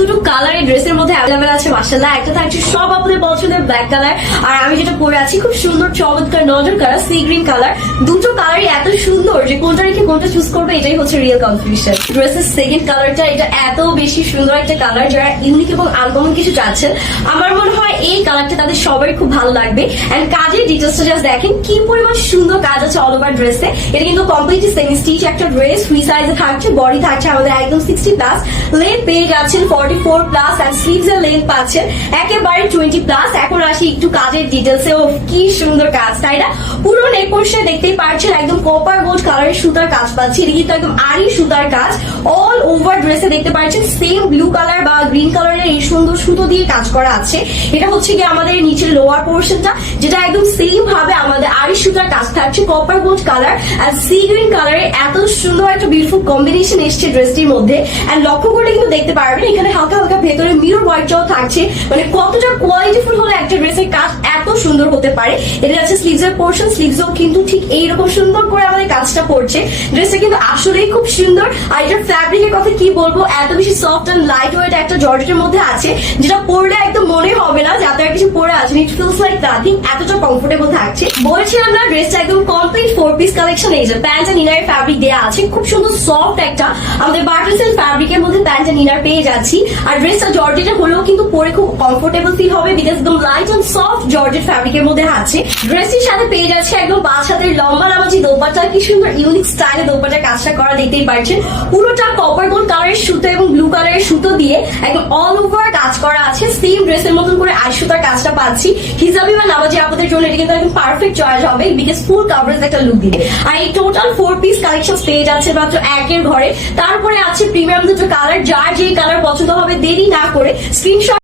দুটো কালার এই ড্রেসের মধ্যে অ্যাভেলেবেল আছে মাশাআল্লাহ। একটা থাকছে সব আপনাদের পছন্দের ব্ল্যাক কালার, আর আমি যেটা পরে আছি খুব সুন্দর চমৎকার নজর কালার সি গ্রিন কালার। দুটো কালারই এত সুন্দর যে কোনটা রেখে কোনটা চুজ করবে এটাই হচ্ছে রিয়েল কনফিউশন। ড্রেসের সেকেন্ড কালারটা এটা এত বেশি সুন্দর একটা কালার, যারা ইউনিক এবং আনকমন কিছু চাচ্ছেন আমার মনে হয় এই কালারটা তাদের সবাই খুব ভালো লাগবে। এন্ড কাজের ডিটেলসটা জাস্ট দেখেন কি পরিমাণ সুন্দর কাজ আছে অল ওভার ড্রেসে। এটা কিন্তু কমপ্লিটলি সেমি স্টিচ একটা ড্রেস, ফ্রি সাইজে থাকছে, বডি থাকছে আমাদের একদম 60+, লেন্থ পেয়ে যাচ্ছেন 44+, এন্ড স্লিভস এর লেন্থ পাচ্ছেন একেবারে 20+। এখন আসি একটু কাজের ডিটেলসে। ও কি সুন্দর কাজ, তাই না? পুরো নেক পোর্শনে দেখতেই পাচ্ছেন একদম কপার গোল্ড কালারের সুতার কাজ পাচ্ছি। এটা কিন্তু একদম আড়ি সুতার কাজ। অল ওভার ড্রেসে দেখতে পাচ্ছেন সেম ব্লু কালার বা গ্রিন কালারের এই সুন্দর সুতো দিয়ে কাজ করা আছে। এটা হচ্ছে কি আমাদের নিচের লোয়ার পোর্শনটা, যেটা একদম সেম ভাবে আমাদের আড়ি সুতার কাজ থাকছে কপার গোল্ড কালার আর সি গ্রিন কালারের। এত সুন্দর একটা বিউটিফুল কম্বিনেশন এসছে ড্রেসটির মধ্যে। এন্ড লক্ষ্য করলে কিন্তু দেখতে পারবেন এখানে হালকা হালকা ভেতরে মিরর ওয়ার্কটাও থাকছে, মানে কতটা কোয়ালিটিফুল হলে একটা ড্রেসের কাজ এত সুন্দর হতে পারে। এটা আছে স্লিভস এর পোর্শন, স্লিভসও কিন্তু ঠিক এইরকম সুন্দর করে আমাদের কাজটা পড়ছে। ড্রেসটা কিন্তু আসলেই খুব সুন্দর। আর এটার ফ্যাব্রিকের কথা কি বলবো, এত বেশি সফট এন্ড লাইট ওয়েট একটা জর্জেটের মধ্যে আছে, যেটা পরলে একদম মনে হবে না যে আপনারা কিছু পরে আছেন। ইট ফিলস লাইক নাথিং, এতটা কমফোর্টেবল থাকছে। বলছিলাম না ড্রেসটা একদম কমপ্লিট 4 পিস কালেকশন। এই যে প্যান্ট এন্ড ইনার ফ্যাব্রিক দেওয়া আছে, খুব সুন্দর সফট একটা আমাদের বাটল সিল্ক ফ্যাব্রিকের মধ্যে প্যান্ট এন্ড ইনার পেয়ে যাচ্ছি। আর ড্রেসটা জর্জেটের হলেও কিন্তু পরে খুব কমফোর্টেবল ফিল হবে, বিকজ একদম লাইট এন্ড সফট জর্জেট ফ্যাব্রিকের মধ্যে আছে। ড্রেসটির সাথে পেয়ে যাচ্ছে একদম 5 হাতের লম্বা নামাজি দোপাট্টা। কি সুন্দর ইউনিক স্টাইলে দোপাট্টার কাজটা করা দেখতেই পাচ্ছেন। পুরোটা কপার গোল্ড কালারের সুতো এবং ব্লু কালারের সুতো দিয়ে একদম অল ওভার কাজ করা আছে। সেম ড্রেসের মতন করে আড়ি সুতার কাজটা পাচ্ছি। হিজাবি বা নামাজি আপনাদের জন্য এটা কিন্তু একদম পারফেক্ট চয়েস হবে, বিকজ ফুল কাভারেজ একটা লুক দিবে। আর এই টোটাল 4 পিস কালেকশন পেয়ে যাচ্ছে মাত্র একের ঘরে। তারপরে আছে প্রিমিয়াম দুটো কালার, যার যে কালার পছন্দ হবে দেরি না করে স্ক্রিনশট